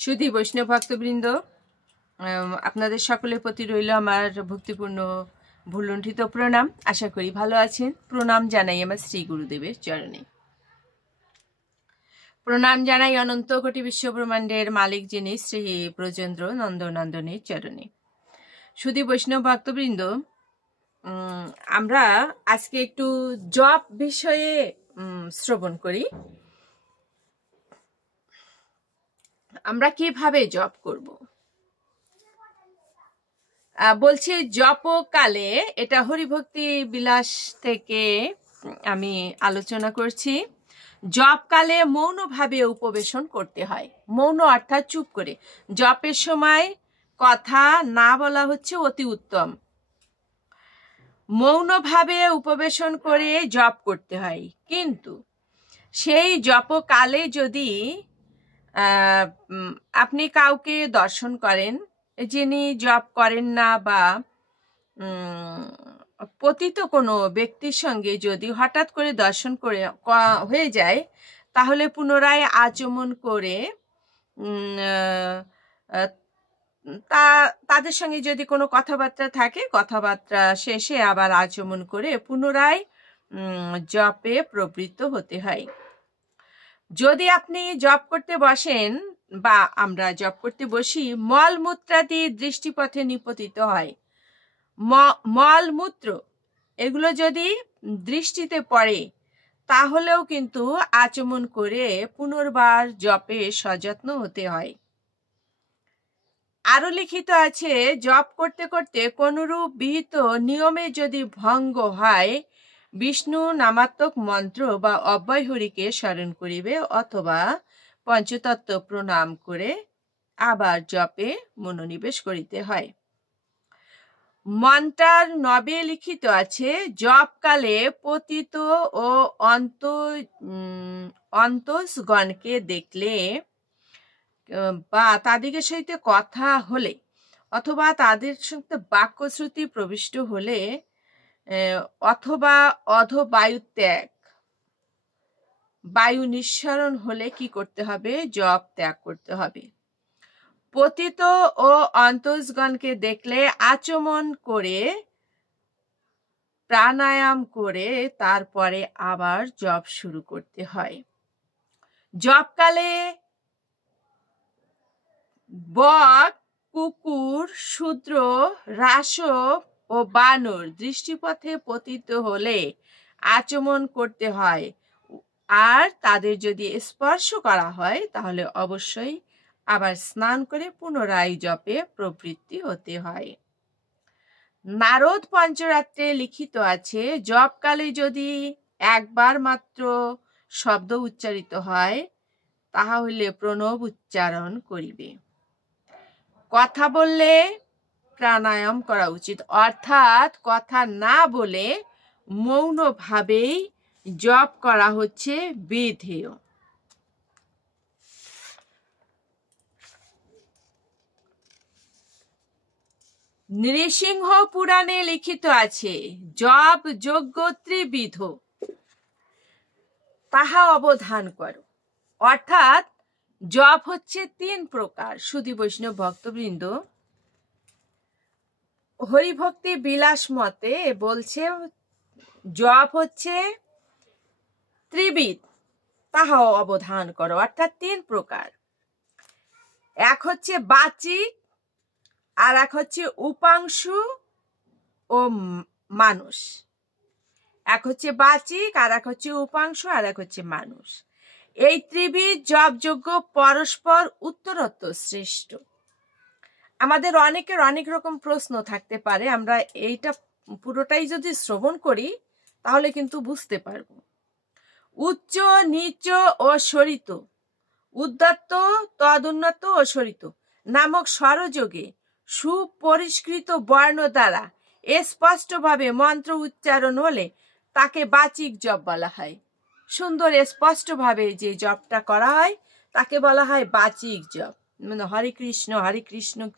সুধী বৈষ্ণব ভক্তবৃন্দ, আপনাদের সকলের প্রতি রইল আমার ভক্তিপূর্ণ ভুলুণ্ঠিত প্রণাম। আশা করি ভালো আছেন। প্রণাম জানাই আমার শ্রী গুরুদেবের চরণে। প্রণাম জানাই অনন্ত কোটি বিশ্বব্রহ্মাণ্ডের মালিক যিনি শ্রী ব্রজেন্দ্র নন্দনন্দনের চরণে। সুধী বৈষ্ণব ভক্তবৃন্দ, আমরা আজকে একটু জপ বিষয়ে শ্রবণ করি। আমরা কিভাবে জপ করব? বলছি জপকালে, এটা হরিভক্তি বিলাস থেকে আমি আলোচনা করছি। জপকালে মৌনভাবে উপবেশন করতে হয়। মৌন অর্থাৎ চুপ করে। জপের সময় কথা না বলা হচ্ছে অতি উত্তম। মৌনভাবে উপবেশন করে জপ করতে হয়। কিন্তু সেই জপকালে যদি আপনি কাউকে দর্শন করেন যিনি জপ করেন না, বা পতিত কোনো ব্যক্তির সঙ্গে যদি হঠাৎ করে দর্শন করে হয়ে যায়, তাহলে পুনরায় আচমন করে তাদের সঙ্গে যদি কোনো কথাবার্তা থাকে, কথাবার্তা শেষে আবার আচমন করে পুনরায় জপে প্রবৃত্ত হতে হয়। যদি আপনি জপ করতে বসেন বা আমরা জপ করতে বসি, মলমূত্রাদি দৃষ্টিপথে নিপতিত হয়। মলমূত্র এগুলো যদি দৃষ্টিতে পড়ে, তাহলেও কিন্তু আচমন করে পুনর্বার জপে সযত্ন হতে হয়। আরো লিখিত আছে, জপ করতে করতে কোনরূপ বিহিত নিয়মে যদি ভঙ্গ হয়, বিষ্ণু নামাত্মক মন্ত্র বা অব্যয় হরিকে স্মরণ করিবে, অথবা পঞ্চতত্ত্ব প্রণাম করে আবার জপে মনোনিবেশ করিতে হয়। মন্ত্রার 9 লিখিত আছে, জপকালে পতিত ও অন্তসগণকে দেখলে বা তাদিগের সহিত কথা হলে, অথবা তাদের সঙ্গে বাক্যশ্রুতি প্রবিষ্ট হলে, অথবা অধবায়ু ত্যাগ, বায়ু নিঃসরণ হলে কি করতে হবে? জপ ত্যাগ করতে হবে। পতিত ও অন্তসগণকে দেখলে আচমন করে প্রাণায়াম করে তারপরে আবার জপ শুরু করতে হয়। জপকালে বক, কুকুর, শূদ্র, রাসব ও বানর দৃষ্টিপথে পতিত হলে আচমন করতে হয়, আর তাদের যদি স্পর্শ করা হয় তাহলে অবশ্যই আবার স্নান করে পুনরায় জপে প্রবৃত্তি হতে হয়। নারদ পঞ্চরাত্রে লিখিত আছে, জপকালে যদি একবার মাত্র শব্দ উচ্চারিত হয়, তাহা হইলে প্রণব উচ্চারণ করিবে। কথা বললে প্রাণায়াম করা উচিত, অর্থাৎ কথা না বলে মৌনভাবেই জপ করা হচ্ছে বিধেয়। নৃসিংহ পুরাণে লিখিত আছে, জপ যজ্ঞ ত্রিবিধ, তাহা অবধান করো। অর্থাৎ জপ হচ্ছে 3 প্রকার। সুধী বৈষ্ণব ভক্তবৃন্দ, হরিভক্তি বিলাস মতে বলছে জপ হচ্ছে ত্রিবিধ, তাহা অবধান করো। অর্থাৎ 3 প্রকার। এক হচ্ছে বাচিক, আর এক হচ্ছে উপাংশু ও মানুষ। এক হচ্ছে বাচিক, আর এক হচ্ছে উপাংশু, আর এক হচ্ছে মানুষ। এই ত্রিবিধ জপযজ্ঞ পরস্পর উত্তরোত্তর শ্রেষ্ঠ। আমাদের অনেকের অনেক রকম প্রশ্ন থাকতে পারে, আমরা এইটা পুরোটাই যদি শ্রবণ করি তাহলে কিন্তু বুঝতে পারব। উচ্চ, নিচ ও সরিত, উদ্যত্ত, তদুন্নত ও সরিত নামক স্বরযোগে সুপরিষ্কৃত বর্ণ দ্বারা স্পষ্টভাবে মন্ত্র উচ্চারণ হলে তাকে বাচিক জপ বলা হয়। সুন্দর স্পষ্টভাবে যে জপটা করা হয় তাকে বলা হয় বাচিক জপ। মানে হরে কৃষ্ণ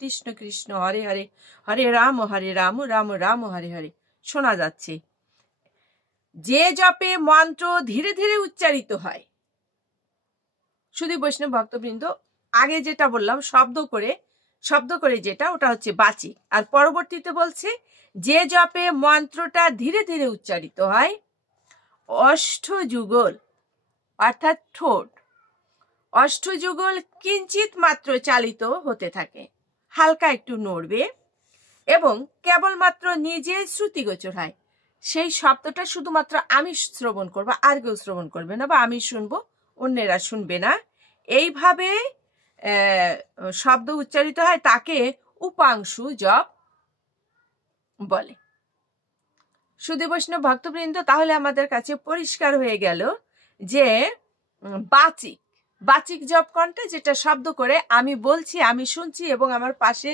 কৃষ্ণ কৃষ্ণ হরে হরে, হরে রাম রাম রাম হরে হরে শোনা যাচ্ছে। যে জপে মন্ত্র ধীরে ধীরে উচ্চারিত হয়, শুধু বৈষ্ণব ভক্তবৃন্দ, আগে যেটা বললাম শব্দ করে যেটা, ওটা হচ্ছে বাচিক। আর পরবর্তীতে বলছে যে জপে মন্ত্রটা ধীরে ধীরে উচ্চারিত হয়, অষ্টযুগল অর্থাৎ ঠোঁট অষ্টযুগল কিঞ্চিত মাত্র চালিত হতে থাকে, হালকা একটু নড়বে এবং কেবলমাত্র নিজে শ্রুতিগোচর হয়। সেই শব্দটা শুধুমাত্র আমি শ্রবণ করবো, আর কেউ শ্রবণ করবে না, বা আমি শুনবো, অন্যেরা শুনবে না। এইভাবে শব্দ উচ্চারিত হয়, তাকে উপাংশু জপ বলে। সুধী বৈষ্ণব ভক্তবৃন্দ, তাহলে আমাদের কাছে পরিষ্কার হয়ে গেল যে বাচিক জপ কোনটা, যেটা শব্দ করে আমি বলছি, আমি শুনছি এবং আমার পাশে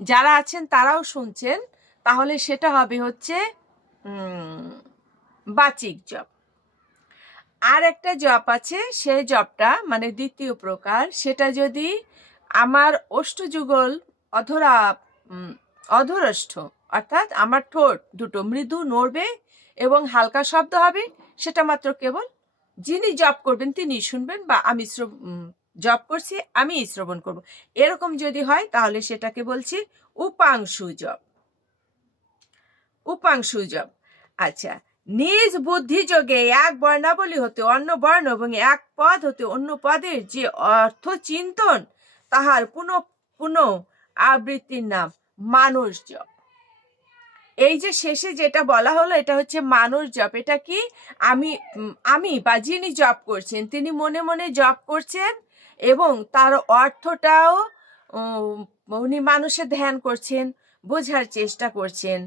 যারা আছেন তারাও শুনছেন, তাহলে সেটা হবে হচ্ছে বাচিক জপ। আর একটা জপ আছে, সেই জপটা মানে দ্বিতীয় প্রকার, সেটা যদি আমার অষ্টযুগল অধরষ্ঠ অর্থাৎ আমার ঠোঁট দুটো মৃদু নড়বে এবং হালকা শব্দ হবে, সেটা মাত্র কেবল যিনি জপ করবেন তিনি শুনবেন, বা আমি জপ করছি আমি শ্রবণ করব, এরকম যদি হয় তাহলে সেটাকে বলছি উপাংশু জপ। আচ্ছা, নিজ বুদ্ধি যোগে এক বর্ণাবলী হতে অন্য বর্ণ এবং এক পদ হতে অন্য পদের যে অর্থ চিন্তন, তাহার পুনঃ পুনঃ আবৃত্তির নাম মানস জপ। এই যে শেষে যেটা বলা হলো, এটা হচ্ছে মানস জপ। এটা কি, আমি বা যিনি জপ করছেন তিনি মনে মনে জপ করছেন এবং তার অর্থটাও উনি মানুষে ধ্যান করছেন, বোঝার চেষ্টা করছেন,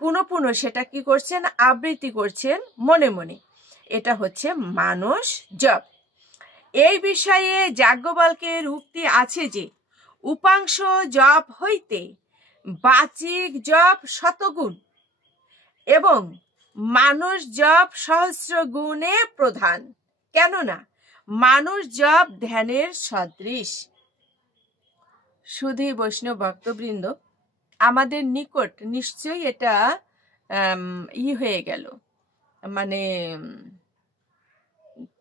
পুনঃ পুনঃ সেটা কি করছেন, আবৃত্তি করছেন মনে মনে। এটা হচ্ছে মানস জপ। এই বিষয়ে যাজ্ঞবল্ক্যের উক্তি আছে যে উপাংশ জপ হইতে বাচিক জপ শতগুণ এবং মানস জপ সহস্র গুণে প্রধান, কেননা মানস জপ ধ্যানের সদৃশ। সুধী বৈষ্ণব ভক্তবৃন্দ, আমাদের নিকট নিশ্চয়ই এটা হয়ে গেল, মানে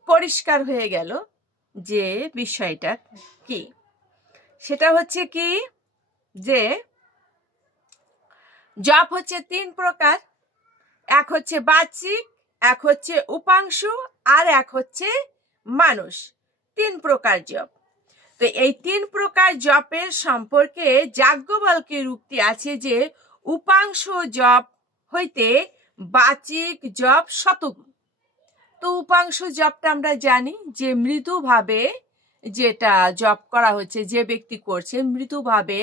পরিষ্কার হয়ে গেল যে বিষয়টা কি। সেটা হচ্ছে কি, যে জপ হচ্ছে তিন প্রকার, এক হচ্ছে বাচিক, এক হচ্ছে উপাংশু, আর এক হচ্ছে মানস। তিন প্রকার জপ। তো এই তিন প্রকার জপের সম্পর্কে যাজ্ঞবল্ক্যের উক্তি আছে যে উপাংশু জপ হইতে বাচিক জপ শতগুণ। তো উপাংশু জপটা আমরা জানি যে মৃদুভাবে যেটা জপ করা হচ্ছে, যে ব্যক্তি করছে মৃদুভাবে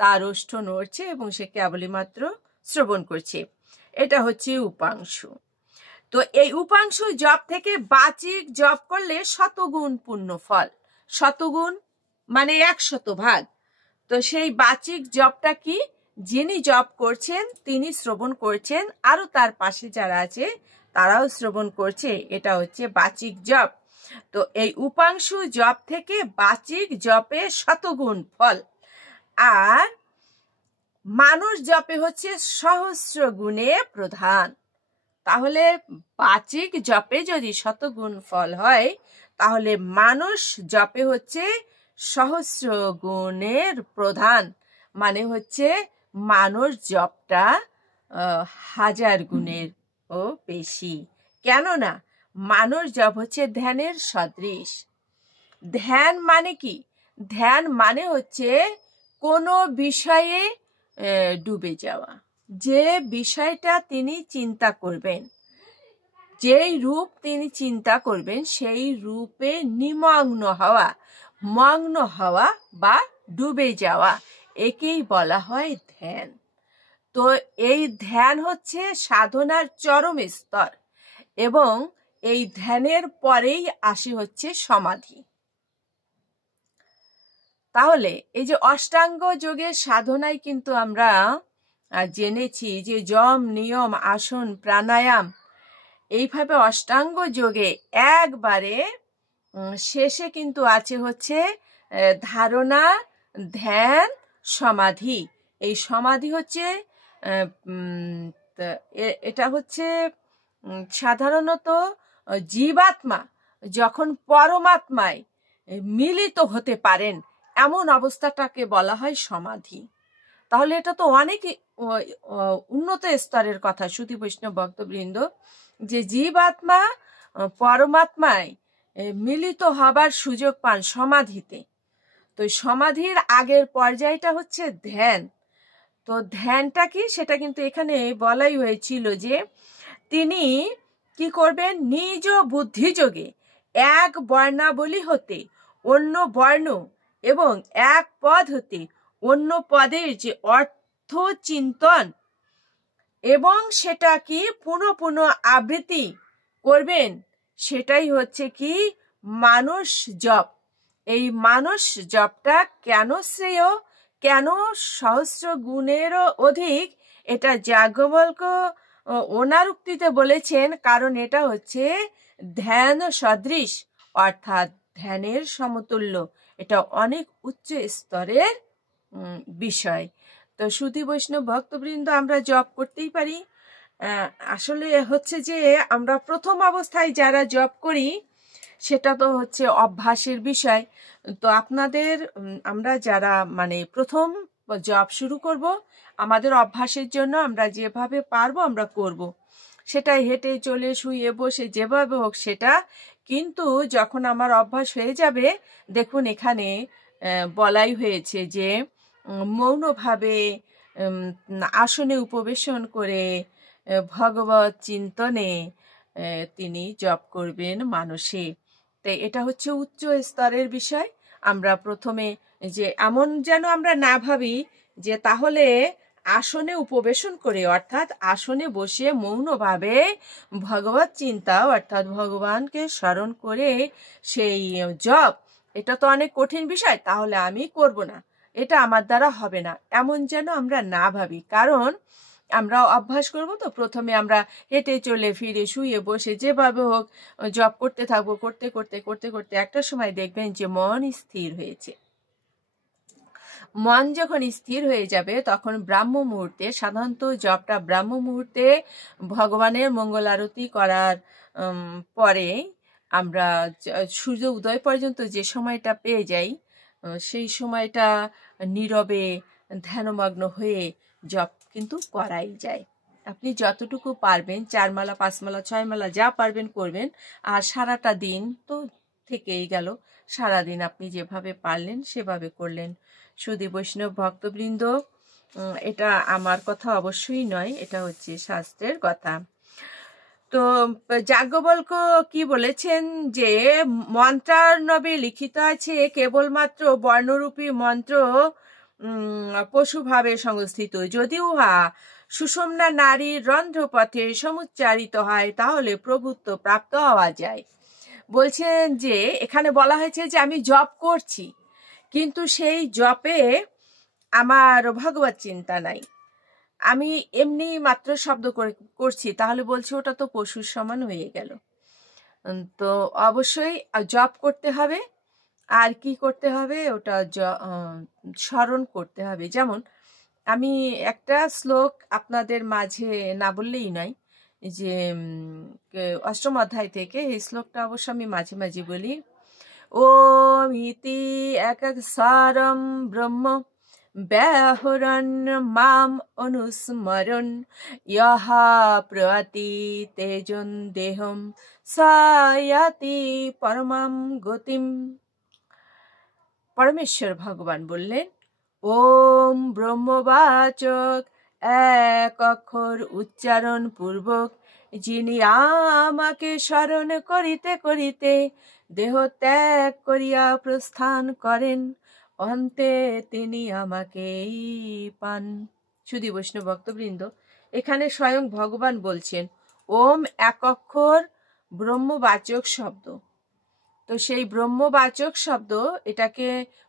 তার ওষ্ঠ নড়ছে এবং সে কেবলই মাত্র শ্রবণ করছে, এটা হচ্ছে উপাংশু। তো এই উপাংশু জপ থেকে বাচিক জপ করলে শতগুণ পূর্ণ ফল, শতগুণ মানে 100 ভাগ। তো সেই বাচিক জপটা কি, যিনি জপ করছেন তিনি শ্রবণ করছেন, আরো তার পাশে যারা আছে তারাও শ্রবণ করছে, এটা হচ্ছে বাচিক জপ। তো এই উপাংশু জপ থেকে বাচিক জপে শতগুণ ফল, আর মানস জপে হচ্ছে সহস্র গুণে প্রধান। তাহলে বাচিক জপে যদি শতগুণ ফল হয়, তাহলে মানস জপে হচ্ছে সহস্র গুণের প্রধান, মানে হচ্ছে মানস জপটা 1000 গুণের ও বেশি। কেননা মানস জপ হচ্ছে ধ্যানের সদৃশ। ধ্যান মানে কি, ধ্যান মানে হচ্ছে কোনো বিষয়ে ডুবে যাওয়া, যে বিষয়টা তিনি চিন্তা করবেন, যেই রূপ তিনি চিন্তা করবেন সেই রূপে নিমগ্ন হওয়া, মগ্ন হওয়া বা ডুবে যাওয়া, একেই বলা হয় ধ্যান। তো এই ধ্যান হচ্ছে সাধনার চরম স্তর এবং এই ধ্যানের পরেই আসে হচ্ছে সমাধি। তাহলে এই যে অষ্টাঙ্গ যোগের সাধনায় কিন্তু আমরা জেনেছি যে যম, নিয়ম, আসন, প্রাণায়াম, এইভাবে অষ্টাঙ্গ যোগে একবারে শেষে কিন্তু আছে হচ্ছে ধারণা, ধ্যান, সমাধি। এই সমাধি হচ্ছে এটা হচ্ছে সাধারণত জীবাত্মা যখন পরমাত্মায় মিলিত হতে পারেন, এমন অবস্থাটাকে বলা হয় সমাধি। তাহলে এটা তো অনেক উন্নত স্তরের কথা শ্রুতি বৈষ্ণব ভক্তবৃন্দ, যে জীবাত্মা পরমাত্মায় মিলিত হবার সুযোগ পান সমাধিতে। তো সমাধির আগের পর্যায়টা হচ্ছে ধ্যান। তো ধ্যানটা কি সেটা কিন্তু এখানে বলাই হয়েছিল যে তিনি কি করবেন, নিজ বুদ্ধিযোগে এক বর্ণাবলী হতে অন্য বর্ণ এবং এক পদ হতে অন্য পদের যে অর্থ চিন্তন এবং সেটা কি পুনঃ পুনঃ আবৃত্তি করবেন, সেটাই হচ্ছে কি মানস জপ। এই মানস জপটা কেন শ্রেয়, কেন সহস্র গুণেরও অধিক, এটা যাজ্ঞবল্ক্য ওনার উক্তিতে বলেছেন, কারণ এটা হচ্ছে ধ্যান সদৃশ, অর্থাৎ ধ্যানের সমতুল্য। এটা অনেক উচ্চ স্তরের বিষয়। তো শ্রুতি বৈষ্ণব ভক্তবৃন্দ, আমরা জপ করতেই পারি। আসলে হচ্ছে যে আমরা প্রথম অবস্থায় যারা জপ করি সেটা তো হচ্ছে অভ্যাসের বিষয়। তো আপনাদের আমরা যারা মানে প্রথম জপ শুরু করব, আমাদের অভ্যাসের জন্য আমরা যেভাবে পারবো আমরা করব, সেটা হেঁটে চলে শুয়ে বসে যেভাবে হোক সেটা। কিন্তু যখন আমার অভ্যাস হয়ে যাবে, দেখুন এখানে বলাই হয়েছে যে মৌনভাবে আসনে উপবেশন করে ভগবত চিন্তনে তিনি জপ করবেন মানসে। তো এটা হচ্ছে উচ্চ স্তরের বিষয়। আমরা প্রথমে যে এমন যেন আমরা না ভাবি যে তাহলে আসনে উপবেশন করে, অর্থাৎ আসনে বসে মৌনভাবে ভগবত চিন্তা অর্থাৎ ভগবানকে স্মরণ করে সেই জপ, এটা তো অনেক কঠিন বিষয়, তাহলে আমি করব না, এটা আমার দ্বারা হবে না, এমন যেন আমরা না ভাবি। কারণ আমরা অভ্যাস করব, তো প্রথমে আমরা হেঁটে চলে ফিরে শুয়ে বসে যেভাবে হোক জপ করতে থাকবো, করতে করতে করতে করতে একটা সময় দেখবেন যে মন স্থির হয়েছে। মন যখন স্থির হয়ে যাবে তখন ব্রাহ্ম মুহূর্তে, সাধারণত জপটা ব্রাহ্ম মুহূর্তে ভগবানের মঙ্গল আরতি করার পরে আমরা সূর্য উদয় পর্যন্ত যে সময়টা পেয়ে যাই, সেই সময়টা নীরবে ধ্যানমগ্ন হয়ে জপ কিন্তু করাই যায়। আপনি যতটুকু পারবেন, 4 মালা 5 মালা 6 মালা যা পারবেন করবেন। আর সারাটা দিন তো থেকেই গেল, সারাদিন আপনি যেভাবে পারলেন সেভাবে করলেন। সুধী বৈষ্ণব ভক্তবৃন্দ, এটা আমার কথা অবশ্যই নয়, এটা হচ্ছে শাস্ত্রের কথা। তো যাজ্ঞবল্ক্য কি বলেছেন যে মন্ত্রার্ণবে লিখিত আছে কেবলমাত্র বর্ণরূপী মন্ত্র পশুভাবে সংস্থিত, যদি উহা সুষুম্না নারীর রন্ধ্রপথে সমুচ্চারিত হয় তাহলে প্রভুত্ব প্রাপ্ত হওয়া যায়। বলছেন যে এখানে বলা হয়েছে যে আমি জপ করছি, কিন্তু সেই জপে আমার ভগবত চিন্তা নাই, আমি এমনি মাত্র শব্দ করছি, তাহলে বলছে ওটা তো পশুর সমান হয়ে গেল। তো অবশ্যই জপ করতে হবে। আর কি করতে হবে, ওটা স্মরণ করতে হবে। যেমন আমি একটা শ্লোক আপনাদের মাঝে না বললেই নয়, যে অষ্টম অধ্যায় থেকে এই শ্লোকটা অবশ্য আমি মাঝে মাঝে বলি। ওম ইতি একসারম ব্রহ্ম ব্যাহরণ মাম অনুস্মরণ ইহা প্রয়াতি তেজন দেহম সায়াতি পরমাম গতিম। পরমেশ্বর ভগবান বললেন, ওম ব্রহ্মবাচক এক অক্ষর উচ্চারণ পূর্বক যিনি আমাকে স্মরণ করিতে করিতে দেহ ত্যাগ করিয়া প্রস্থান করেন, অন্তে তিনি আমাকেই পান। সুধী বৈষ্ণব ভক্তবৃন্দ, এখানে স্বয়ং ভগবান বলছেন ওম এক অক্ষর ব্রহ্মবাচক শব্দ। তো সেই ব্রহ্মবাচক শব্দ, এটাকে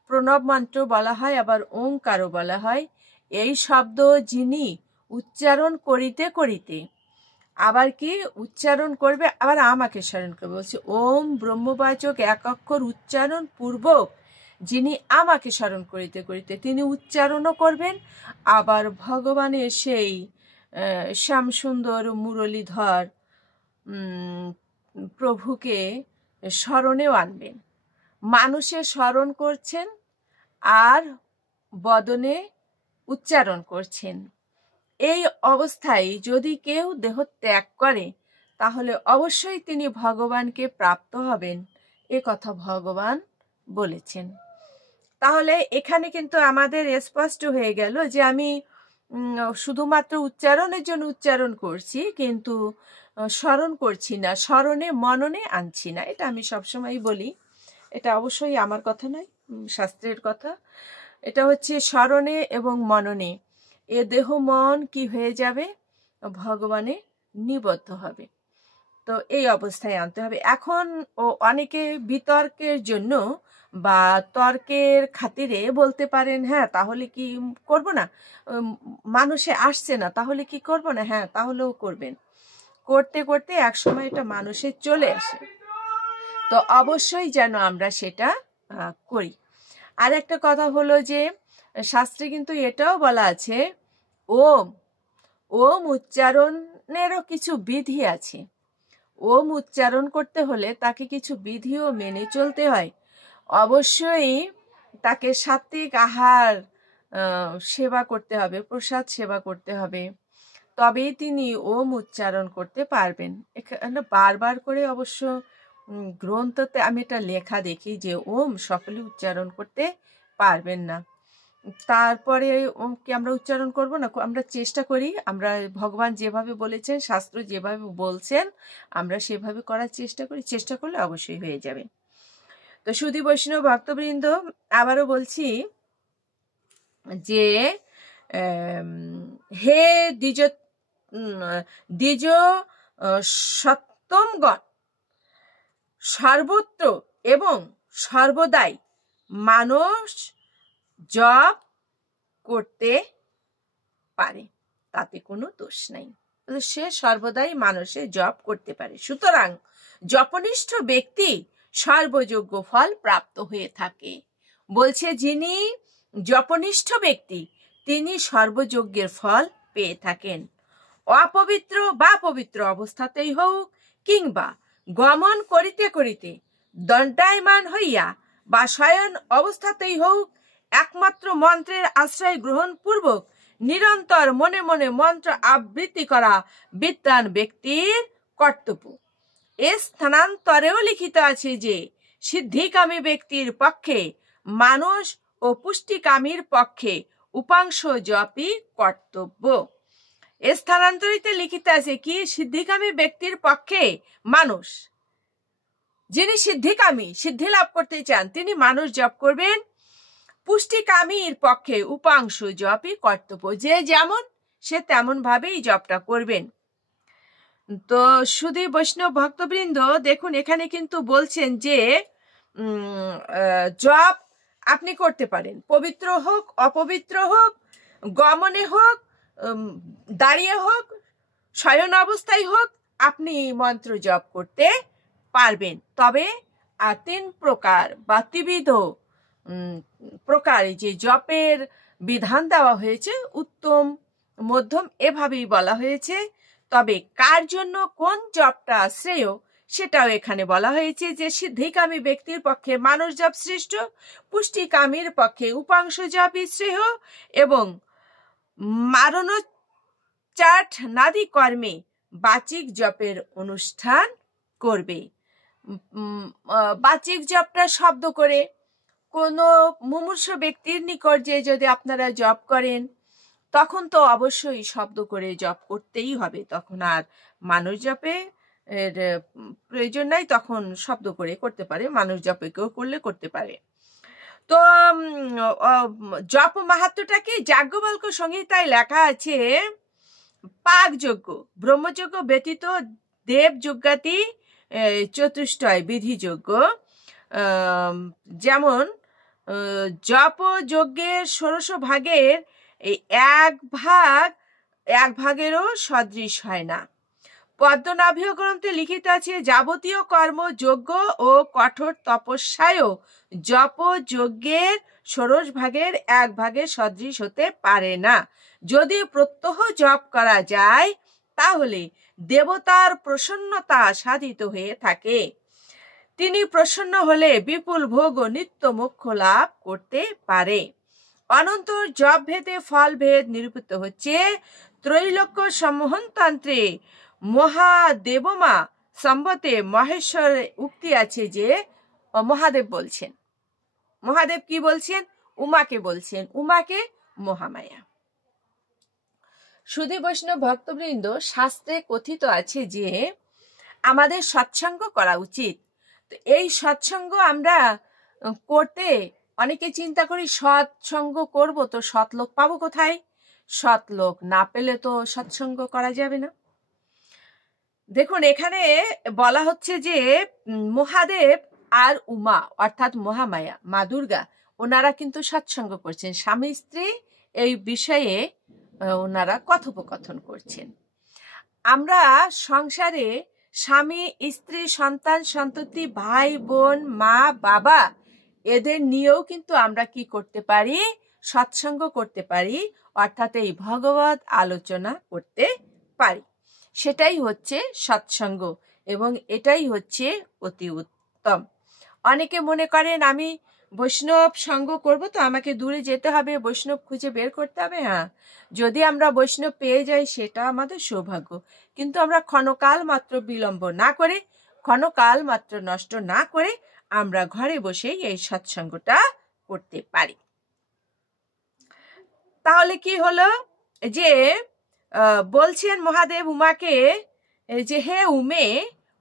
প্রণব মন্ত্র বলা হয়, আবার ওঙ্কারও বলা হয়। এই শব্দ যিনি উচ্চারণ করিতে করিতে আবার কি উচ্চারণ করবে, আবার আমাকে স্মরণ করবে। বলছে ওম ব্রহ্মবাচক এক অক্ষর উচ্চারণ পূর্বক যিনি আমাকে স্মরণ করিতে করিতে তিনি উচ্চারণও করবেন, আবার ভগবানের সেই শ্যামসুন্দর মুরলীধর প্রভুকে স্মরণেও আনবেন। মানুষে স্মরণ করছেন আর বদনে উচ্চারণ করছেন। এই অবস্থায় যদি কেউ দেহ ত্যাগ করে তাহলে অবশ্যই তিনি ভগবানকে প্রাপ্ত হবেন, এ কথা ভগবান বলেছেন। তাহলে এখানে কিন্তু আমাদের স্পষ্ট হয়ে গেল যে আমি শুধুমাত্র উচ্চারণের জন্য উচ্চারণ করছি, কিন্তু স্মরণ করছি না, স্মরণে মননে আনছি না। এটা আমি সবসময় বলি, এটা অবশ্যই আমার কথা নয়, শাস্ত্রের কথা। এটা হচ্ছে স্মরণে এবং মননে এ দেহ মন কি হয়ে যাবে, ভগবানে নিবদ্ধ হবে। তো এই অবস্থায় আনতে হবে। এখন অনেকে বিতর্কের জন্য বা তর্কের খাতিরে বলতে পারেন, হ্যাঁ তাহলে কি করব না, মানুষে আসছে না তাহলে কি করব না, হ্যাঁ তাহলেও করবেন। করতে করতে এক সময় এটা মানুষে চলে আসে, তো অবশ্যই যেন আমরা সেটা করি। আর একটা কথা হলো যে শাস্ত্রে কিন্তু এটাও বলা আছে, ওম ওম উচ্চারণেরও কিছু বিধি আছে। ওম উচ্চারণ করতে হলে তাকে কিছু বিধিও মেনে চলতে হয়। অবশ্যই তাকে সাত্বিক আহার সেবা করতে হবে, প্রসাদ সেবা করতে হবে, তবেই তিনি ওম উচ্চারণ করতে পারবেন। এখানে বারবার করে অবশ্য গ্রন্থতে আমি এটা লেখা দেখি যে ওম সকলে উচ্চারণ করতে পারবেন না। তারপরে ওমকে আমরা উচ্চারণ করব না, আমরা চেষ্টা করি, আমরা ভগবান যেভাবে বলেছেন, শাস্ত্র যেভাবে বলছেন আমরা সেভাবে করার চেষ্টা করি, চেষ্টা করলে অবশ্যই হয়ে যাবে। তো সুধী বৈষ্ণব ভক্তবৃন্দ, আবারও বলছি যে হে দ্বিজ সপ্তমগণ, সর্বত্র এবং সর্বদাই মানুষ জপ করতে পারে, তাতে কোনো দোষ নাই। সে সর্বদাই মানুষের জপ করতে পারে। সুতরাং জপনিষ্ঠ ব্যক্তি সর্বযোগ্য ফল প্রাপ্ত হয়ে থাকে। বলছে যিনি জপনিষ্ঠ ব্যক্তি তিনি সর্বযজ্ঞের ফল পেয়ে থাকেন। অপবিত্র বা পবিত্র অবস্থাতেই হোক কিংবা গমন করিতে করিতে দণ্ডায়মান হইয়া বা শয়ন অবস্থাতেই হোক, একমাত্র মন্ত্রের আশ্রয় গ্রহণ পূর্বক নিরন্তর মনে মনে মন্ত্র আবৃত্তি করা বিদ্বান ব্যক্তির কর্তব্য। এ স্থানান্তরেও লিখিত আছে যে সিদ্ধিকামী ব্যক্তির পক্ষে মানুষ ও পুষ্টিকামীর পক্ষে উপাংশ জপই কর্তব্য। এ স্থানান্তরিতে লিখিত আছে কি, সিদ্ধিকামী ব্যক্তির পক্ষে মানুষ, যিনি সিদ্ধিকামী, সিদ্ধি লাভ করতে চান, তিনি মানুষ জপ করবেন। পুষ্টিকামীর পক্ষে উপাংশ জপই কর্তব্য, যে যেমন সে তেমন ভাবেই জপটা করবেন। তো সুধী বৈষ্ণব ভক্তবৃন্দ, দেখুন এখানে কিন্তু বলছেন যে জপ আপনি করতে পারেন, পবিত্র হোক অপবিত্র হোক, গমনে হোক, দাঁড়িয়ে হোক, শয়ন অবস্থায় হোক, আপনি মন্ত্র জপ করতে পারবেন। তবে 3 প্রকার বা ত্রিবিধ প্রকার যে জপের বিধান দেওয়া হয়েছে, উত্তম মধ্যম এভাবেই বলা হয়েছে। তবে কার জন্য কোন জপটা শ্রেয় সেটাও এখানে বলা হয়েছে, যে সিদ্ধিকামী ব্যক্তির পক্ষে মানুষ জপ শ্রেষ্ঠ, পুষ্টিকামীর পক্ষে উপাংশ জপই শ্রেয়, এবং মারণোচ্চাট নাদি কর্মে বাচিক জপের অনুষ্ঠান করবে। বাচিক জপটা শব্দ করে, কোনো মুমূর্ষ ব্যক্তির নিকট যে যদি আপনারা জপ করেন তখন তো অবশ্যই শব্দ করে জপ করতেই হবে, তখন আর মানুষ জপে এর প্রয়োজন নাই, তখন শব্দ করে করতে পারে, মানুষ জপে কেউ করলে করতে পারে। তো জপ মাহাত্ম্যটা কি, যাজ্ঞবল্ক্য সংহিতায় লেখা আছে, পাকযজ্ঞ ব্রহ্মযজ্ঞ ব্যতীত দেব যজ্ঞাতি চতুষ্টয় বিধিযজ্ঞ, যেমন জপ যজ্ঞের 16 ভাগের এই এক ভাগেরও সদৃশ হয় না। পদ্মনাভীয় গ্রন্থে লিখিত আছে, যাবতীয় কর্ম যজ্ঞ ও কঠোর তপস্যায়ও জপ যজ্ঞের 16 ভাগের 1 ভাগের সদৃশ হতে পারে না। যদি প্রত্যহ জপ করা যায় তাহলে দেবতার প্রসন্নতা সাধিত হয়ে থাকে। তিনি প্রসন্ন হলে বিপুল ভোগ ও নিত্য মোক্ষ লাভ করতে পারে। অনন্তর জপ ভেদে ফল ভেদ নিরূপিত হচ্ছে। ত্রৈলোক্য সম্মোহনতন্ত্রে মহাদেবমা সম্বতে মহেশ্বর উক্তি আছে যে, মহাদেব বলছেন, মহাদেব কি বলছেন? উমাকে বলছেন, উমাকে মহামায়া। সুধী বৈষ্ণব ভক্তবৃন্দ, শাস্ত্রে কথিত আছে যে আমাদের সৎসঙ্গ করা উচিত। তো এই সৎসঙ্গ আমরা করতে অনেকে চিন্তা করি সৎসঙ্গ করব তো সৎ লোক পাবো কোথায়? সৎ লোক না পেলে তো সৎসঙ্গ করা যাবে না। দেখুন, এখানে বলা হচ্ছে যে মহাদেব আর উমা অর্থাৎ মহামায়া, মা দুর্গা, ওনারা কিন্তু সৎসঙ্গ করছেন। স্বামী স্ত্রী এই বিষয়ে ওনারা কথোপকথন করছেন। আমরা সংসারে স্বামী স্ত্রী সন্তান সন্ততি ভাই বোন মা বাবা এদের নিয়েও কিন্তু আমরা কি করতে পারি? সৎসঙ্গ করতে পারি, অর্থাৎ এই ভগবত আলোচনা করতে পারি। সেটাই হচ্ছে সৎসঙ্গ এবং এটাই হচ্ছে অতি উত্তম। অনেকে মনে করেন আমি বৈষ্ণব সঙ্গ করব তো আমাকে দূরে যেতে হবে, বৈষ্ণব খুঁজে বের করতে হবে। হ্যাঁ, যদি আমরা বৈষ্ণব পেয়ে যাই সেটা আমাদের সৌভাগ্য, কিন্তু আমরা ক্ষণকাল মাত্র বিলম্ব না করে, ক্ষণকাল মাত্র নষ্ট না করে আমরা ঘরে বসেই এই সৎসঙ্গটা করতে পারি। তাহলে কি হলো যে বলছেন মহাদেব উমাকে যে হে উমে,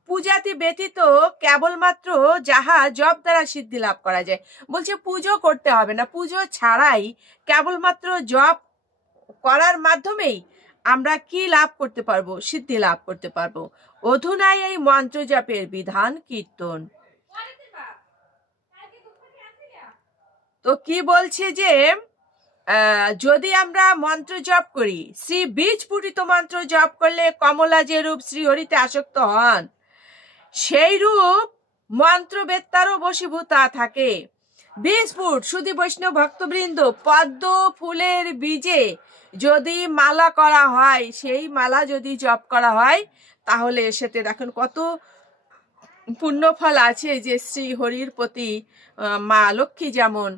পূজাতি ব্যতীত কেবলমাত্র যাহা জপ দ্বারা সিদ্ধি লাভ করা যায়। বলছে পুজো করতে হবে না, পুজো ছাড়াই কেবলমাত্র জপ করার মাধ্যমেই আমরা কি লাভ করতে পারবো? সিদ্ধি লাভ করতে পারবো। অধুনাই এই মন্ত্র জপের বিধান কীর্তন। তো কি বলছে যে যদি আমরা মন্ত্র জপ করি, শ্রী বীজ পুটিত মন্ত্র জপ করলে কমলা যে রূপ শ্রীহরিতে আসক্ত হন, সেই রূপ মন্ত্রবেত্তারও বশীভূতা থাকে। বীজ ফুট, শুধু বৈষ্ণব ভক্তবৃন্দ, পদ্ম ফুলের বীজে যদি মালা করা হয়, সেই মালা যদি জপ করা হয়, তাহলে সেতে দেখুন কত পুণ্যফল আছে। যে শ্রী হরির প্রতি মা লক্ষ্মী যেমন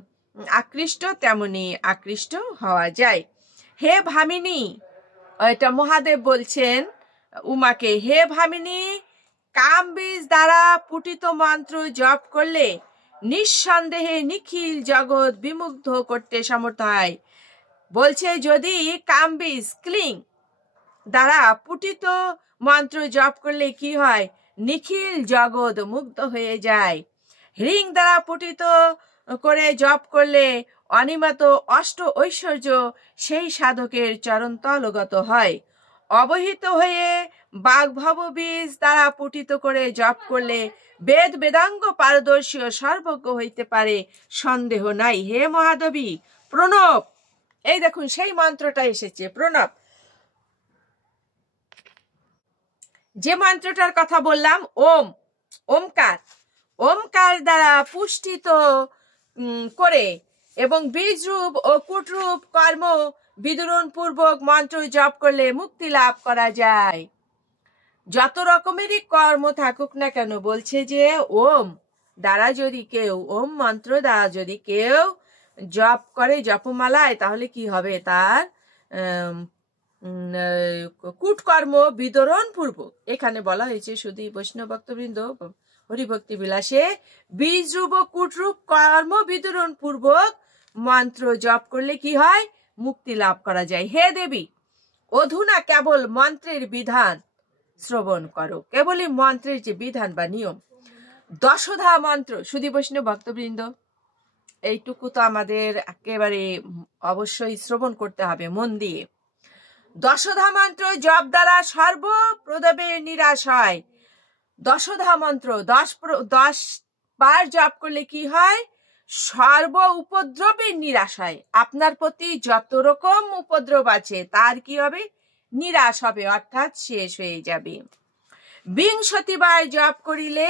আকৃষ্ট, তেমনি আকৃষ্ট হওয়া যায়। হে ভামিনী, এটা মহাদেব বলছেন উমাকে, হে ভামিনী, কাম বীজ দ্বারা পুটিত মন্ত্র জপ করলে নিঃসন্দেহে নিখিল জগৎ বিমুগ্ধ করতে সমর্থ হয়। বলছে যদি কাম বীজ ক্লিং দ্বারা পুটিত মন্ত্র জপ করলে কি হয়? নিখিল জগৎ মুগ্ধ হয়ে যায়। হ্রিং দ্বারা পুটিত করে জপ করলে অনিমাত অষ্ট ঐশ্বর্য সেই সাধকের চরণতলগত হয়। অবহিত হয়ে বাগভব বীজ দ্বারা পুটিত করে জপ করলে বেদ বেদাঙ্গ পারদর্শী ও সর্বজ্ঞ হইতে পারে, সন্দেহ নাই। হে মহাদেবী, প্রণব। এই দেখুন সেই মন্ত্রটা এসেছে, প্রণব। যে মন্ত্রটার কথা বললাম, ওম, ওমকার, ওমকার দ্বারা পুষ্টিত করে এবং বীজরূপ ও কুটরূপ কর্ম বিদুরণ পূর্বক মন্ত্র জপ করলে মুক্তি লাভ করা যায়। যত রকমেরই কর্ম থাকুক না কেন, বলছে যে ওম দ্বারা যদি কেউ, ওম মন্ত্র দ্বারা যদি কেউ জপ করে জপমালায়, তাহলে কি হবে? তার কুটকর্ম বিদরণ পূর্বক, এখানে বলা হয়েছে শুধু বৈষ্ণব ভক্তবৃন্দ হরিভক্তি বিলাসে, বীজরূপ ও কুটরূপ কর্ম বিদরণ পূর্বক মন্ত্র জপ করলে কি হয়? মুক্তি লাভ করা যায়। হে দেবী, অধুনা কেবল মন্ত্রের বিধান শ্রবণ করো। কেবলই মন্ত্রের যে বিধান বা নিয়ম, দশধা মন্ত্র, শুধু বৈষ্ণব ভক্তবৃন্দ, এইটুকু তো আমাদের একেবারে অবশ্যই শ্রবণ করতে হবে মন দিয়ে। দশধা মন্ত্র জপ দ্বারা সর্বপ্রদবের নিরাশ হয়। দশধা মন্ত্র 10 বার জপ করলে কি হয়? সর্ব উপদ্রবের নিরাশ হয়। আপনার প্রতি যত রকম উপদ্রব আছে তার কি হবে? নিরাশ হবে, অর্থাৎ শেষ হয়ে যাবে। 20 বার জপ করিলে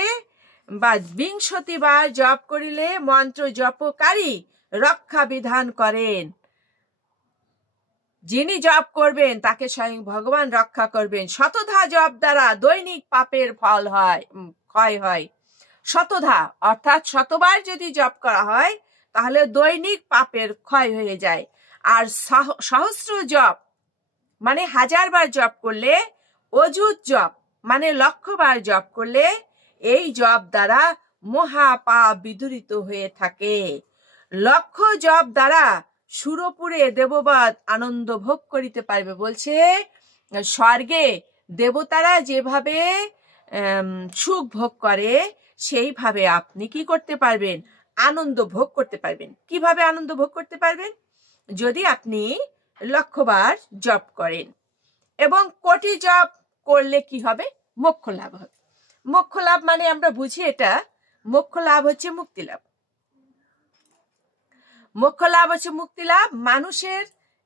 বা 20 বার জপ করিলে মন্ত্র জপকারী রক্ষা বিধান করেন। যিনি জপ করবেন তাকে স্বয়ং ভগবান রক্ষা করবেন। শতধা জপ দ্বারা দৈনিক পাপের ফল হয়, ক্ষয় হয়। শতধা অর্থাৎ শতবার যদি জপ করা হয় তাহলে দৈনিক পাপের ক্ষয় হয়ে যায়। আর সহস্র জপ মানে 1000 বার জপ করলে, অযুত জপ মানে 1,00,000 বার জপ করলে এই জপ দ্বারা মহাপাপ বিদূরিত হয়ে থাকে। 1,00,000 জপ দ্বারা সুরপুরে দেববাদ আনন্দ ভোগ করিতে পারবে। বলছে স্বর্গে দেবতারা যেভাবে সুখ ভোগ করে সেইভাবে আপনি কি করতে পারবেন? আনন্দ ভোগ করতে পারবেন। কিভাবে আনন্দ ভোগ করতে পারবেন? যদি আপনি 1,00,000 বার জপ করেন। এবং কোটি জপ করলে কি হবে? মোক্ষ লাভ হবে। মোক্ষ লাভ মানে আমরা বুঝি এটা, মোক্ষ লাভ হচ্ছে মুক্তি লাভ। মোক্ষ লাভ হচ্ছে মুক্তি লাভ। মানুষের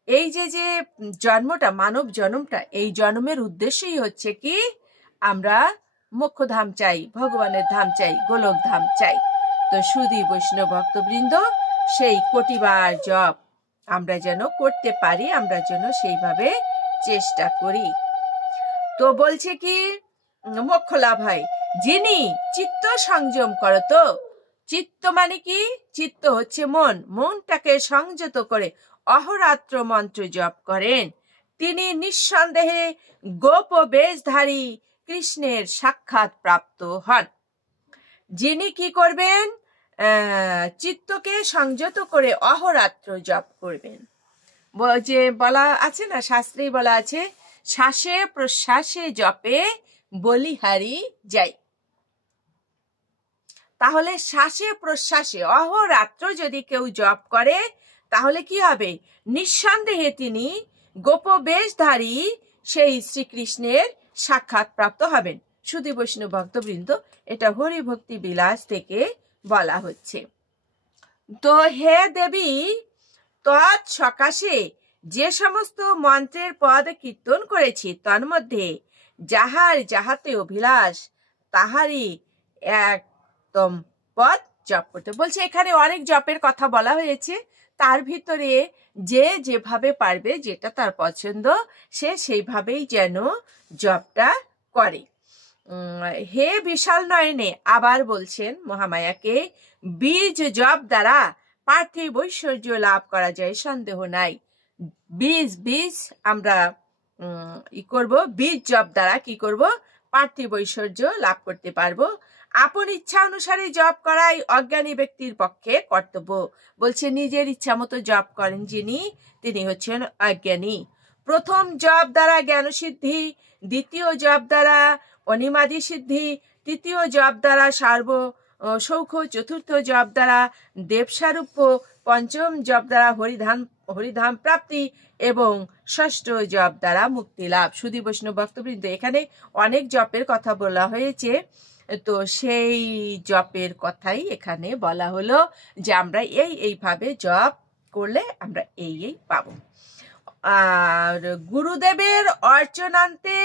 এই যে জন্মটা, মানব জন্মটা, এই জন্মের উদ্দেশ্যই হচ্ছে কি আমরা মোক্ষ ধাম চাই, ভগবানের ধাম চাই, গোলক ধাম চাই। তো সুধী বৈষ্ণব ভক্তবৃন্দ, সেই কোটিবার জপ আমরা যেন করতে পারি, আমরা যেন সেইভাবে চেষ্টা করি। তো বলছে কি মোক্ষ লাভ হয় যিনি চিত্ত সংযম করত। চিত্ত মানে কি? চিত্ত হচ্ছে মন। মনটাকে সংযত করে অহরাত্র মন্ত্র জপ করেন, তিনি নিঃসন্দেহে গোপ বেশধারী কৃষ্ণের সাক্ষাৎ প্রাপ্ত হন। যিনি কি করবেন? চিত্তকে সংযত করে অহরাত্র জপ করবেন। যে বলা আছে না, শাস্ত্রেই বলা আছে, শ্বাসে প্রশ্বাসে জপে বলিহারি যাই। তাহলে শ্বাসে প্রশ্বাসে অহরাত্র যদি কেউ জপ করে তাহলে কি হবে? নিঃসন্দেহে তিনি গোপবেশধারী সেই শ্রীকৃষ্ণের সাক্ষাৎ প্রাপ্ত হবেন। সুধী বৈষ্ণব ভক্তবৃন্দ, এটা হরিভক্তি বিলাস থেকে বলা হচ্ছে। তো হে দেবী, তৎ সকাশে যে সমস্ত মন্ত্রের পদ কীর্তন করেছি তন্মধ্যে যাহার যাহাতে অভিলাষ তাহারই একদম পদ জপ করতে। বলছে এখানে অনেক জপের কথা বলা হয়েছে, তার ভিতরে যে যেভাবে পারবে, যেটা তার পছন্দ, সে সেইভাবেই যেন জপটা করে। হে বিশাল নয়নে আবার বলছেন মহামায়াকে, বীজ জপ দ্বারা পার্থিব ঐশ্বর্য লাভ করা যায়, সন্দেহ নাই। বীজ আমরা করব, বীজ জপ দ্বারা কি করব? পার্থিব ঐশ্বর্য লাভ করতে পারবো। আপন ইচ্ছা অনুসারে জপ করাই অজ্ঞানী ব্যক্তির পক্ষে কর্তব্য। বলছে নিজের ইচ্ছা মতো জপ করেন যিনি, তিনি হচ্ছেন অজ্ঞানী। প্রথম জপ দ্বারা জ্ঞান সিদ্ধি, দ্বিতীয় জপ দ্বারা অনিমাদি সিদ্ধি, তৃতীয় জপ দ্বারা সৌখ, চতুর্থ জপ দ্বারা দেবস্বরূপ, পঞ্চম জপ দ্বারা হরিধাম প্রাপ্তি এবং ষষ্ঠ জপ দ্বারা মুক্তি লাভ। সুধী বৈষ্ণব ভক্তবৃন্দ, এখানে অনেক জপের কথা বলা হয়েছে। তো সেই জপের কথাই এখানে বলা হলো যে আমরা এইভাবে জপ করলে আমরা এই পাবো। আর গুরুদেবের অর্চনান্তে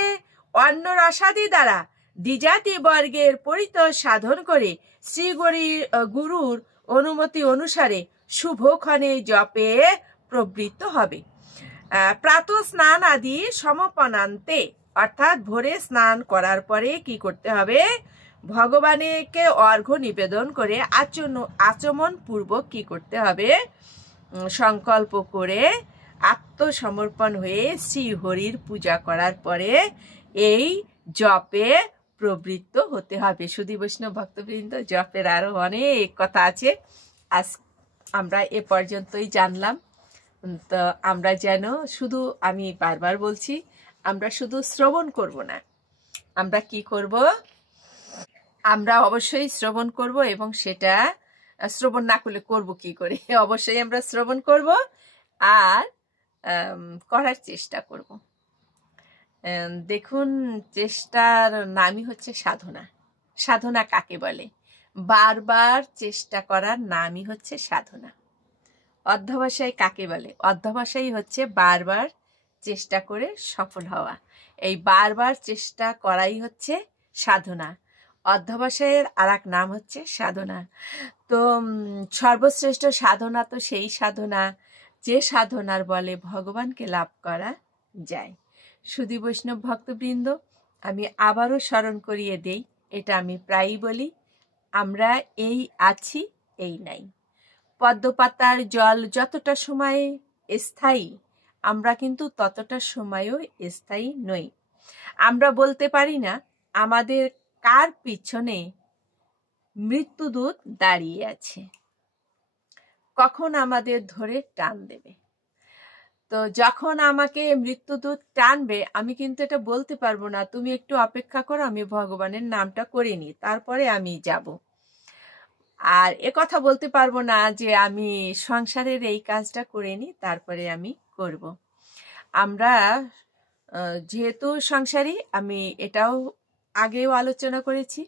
অন্য রসাদি দ্বারা দ্বিজাতি বর্গের পরিতোষ সাধন করে শ্রী গুরুর অনুমতি অনুসারে শুভক্ষণে জপে প্রবৃত্ত হবে। প্রাত স্নান আদি সমপনান্তে, অর্থাৎ ভোরে স্নান করার পরে কি করতে হবে? ভগবানকে অর্ঘ্য নিবেদন করে আচমন পূর্বক কি করতে হবে? সংকল্প করে আত্মসমর্পণ হয়ে শ্রী হরির পূজা করার পরে এই জপে প্রবৃত্ত হতে হবে। সুধী বৈষ্ণব ভক্তবৃন্দ, জপের আরো অনেক কথা আছে, আজ আমরা এ পর্যন্তই জানলাম। তো আমরা যেন শুধু, আমি বারবার বলছি, আমরা শুধু শ্রবণ করব না, আমরা কি করব? আমরা অবশ্যই শ্রবণ করব, এবং সেটা শ্রবণ না করলে করব কি করে? অবশ্যই আমরা শ্রবণ করব আর করার চেষ্টা করব। দেখুন, চেষ্টার নামই হচ্ছে সাধনা। সাধনা কাকে বলে? বারবার চেষ্টা করার নামই হচ্ছে সাধনা। অধ্যবসায় কাকে বলে? অধ্যবসায় হচ্ছে বারবার চেষ্টা করে সফল হওয়া। এই বারবার চেষ্টা করাই হচ্ছে সাধনা। অধ্যবসায়ের আর এক নাম হচ্ছে সাধনা। তো সর্বশ্রেষ্ঠ সাধনা তো সেই সাধনা যে সাধনার বলে ভগবানকে লাভ করা যায়। সুধী বৈষ্ণব ভক্তবৃন্দ, আমি আবারও স্মরণ করিয়ে দেই, এটা আমি প্রায়ই বলি, আমরা এই আছি, এই নাই। পদ্মপাতার জল যতটা সময় স্থায়ী, আমরা কিন্তু ততটা সময়ও স্থায়ী নই। আমরা বলতে পারি না আমাদের কার পিছনে মৃত্যুদূত দাঁড়িয়ে আছে, কখন আমাদের ধরে টান দেবে। তো যখন আমাকে মৃত্যুদূত টানবে, আমি কিন্তু এটা বলতে পারবো না তুমি একটু অপেক্ষা করো, আমি ভগবানের নামটা করে নিই, তারপরে আমি যাব। আর কথা বলতে পারবো না যে আমি সংসারের এই কাজটা করে নিই, তারপরে আমি করব। আমরা যেহেতু সংসারী, আমি এটাও আগেও আলোচনা করেছি,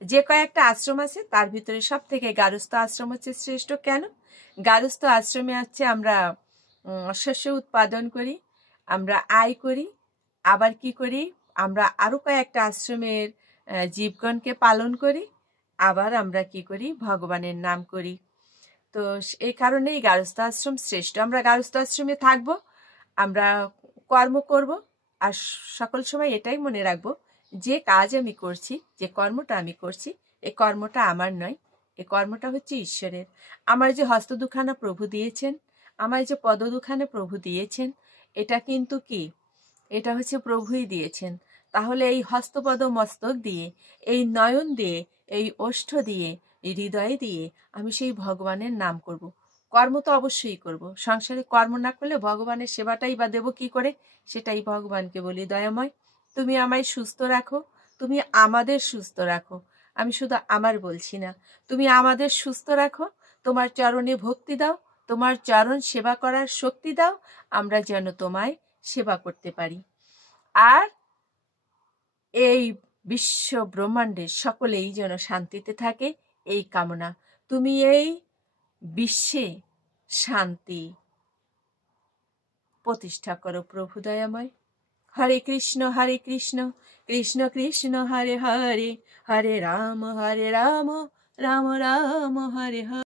যে কয়েকটা আশ্রম আছে তার ভিতরে সব থেকে গারস্থ আশ্রম হচ্ছে শ্রেষ্ঠ। কেন? গারস্থ আশ্রমে হচ্ছে আমরা শস্য উৎপাদন করি, আমরা আয় করি, আবার কি করি, আমরা আরো কয়েকটা আশ্রমের জীবগণকে পালন করি, আবার আমরা কি করি, ভগবানের নাম করি। তো এই কারণেই গারস্থ আশ্রম শ্রেষ্ঠ। আমরা গারস্থ আশ্রমে থাকবো, আমরা কর্ম করব, আর সকল সময় এটাই মনে রাখবো যে কাজ আমি করছি, যে কর্মটা আমি করছি, এই কর্মটা আমার নয়, এই কর্মটা হচ্ছে ঈশ্বরের। আমার যে হস্ত দুখানা প্রভু দিয়েছেন, আমার যে পদ দুখানা প্রভু দিয়েছেন, এটা কিন্তু কি, এটা হচ্ছে প্রভুই দিয়েছেন। তাহলে এই হস্তপদ মস্তক দিয়ে, এই নয়ন দিয়ে, এই ওষ্ঠ দিয়ে, এই হৃদয় দিয়ে আমি সেই ভগবানের নাম করব। কর্ম তো অবশ্যই করব। সংসারে কর্ম না করলে ভগবানের সেবাটাই বা দেব কি করে? সেটাই ভগবানকে বলি, দয়াময় তুমি আমায় সুস্থ রাখো, তুমি আমাদের সুস্থ রাখো। আমি শুধু আমার বলছি না, তুমি আমাদের সুস্থ রাখো, তোমার চরণে ভক্তি দাও, তোমার চরণ সেবা করার শক্তি দাও, আমরা যেন তোমায় সেবা করতে পারি। আর এই বিশ্ব ব্রহ্মাণ্ডের সকলেই যেন শান্তিতে থাকে, এই কামনা। তুমি এই বিশ্বে শান্তি প্রতিষ্ঠা করো প্রভু দয়াময়। হরে কৃষ্ণ কৃষ্ণ কৃষ্ণ হরে হরে, হরে রাম রাম রাম হরে হরে।